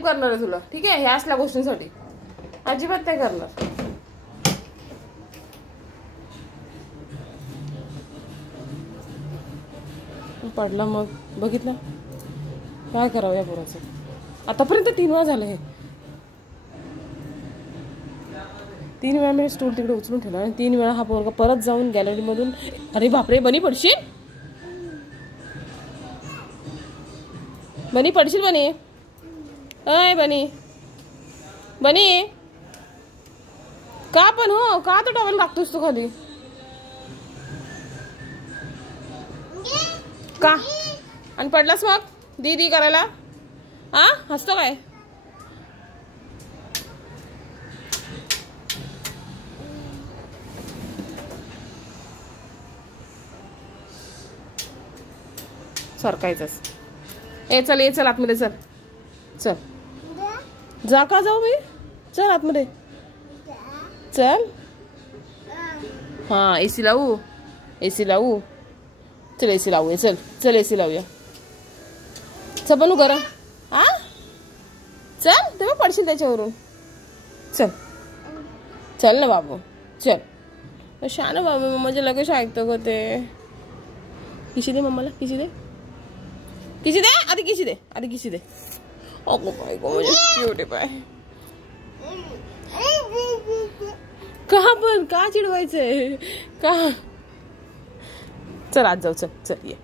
हेल्प करणार आहे तुला, ठीक आहे? ह्या असल्या गोष्टींसाठी अजिबात नाही करणार. पडला मग बघितलं काय करावं या पोराचं. आतापर्यंत 3 वेळा झालं हे. 3 वेळा मी स्टूल तिकडे उचलून ठेवला आणि 3 वेळा हा पोरगा परत जाऊन गॅलरीमधून. अरे बापरे, बनी पडशील, बनी पडशील, बनी. अय बनी, बनी का पण हो, का तो टॉवेल टाकतोस तू खाली का? आणि पडलास मग दी करायला? हा हसतो काय? सरकायचंच. चल ये, चल आतमध्ये, चल चल. जा का जाऊ मी? चल आतमध्ये चल. हा एसी लावू, एसी लावू. चल एसी लावूया, चल चल एसी लावूया. चल बनू करा. हा चल, तेव्हा पडशील त्याच्यावरून. चल चल ना बाबू, चल. शान बाबू, म्हणजे लगेच ऐकतो ग ते. किशी दे मम्माला, किशी दे, किशी दे आधी, किशी दे आधी, किशी दे. अगो बाय गो, म्हणजे क्यूट आहे पाय. का पण का चिडवायचंय का? चल आज जाऊ, चल चल ये.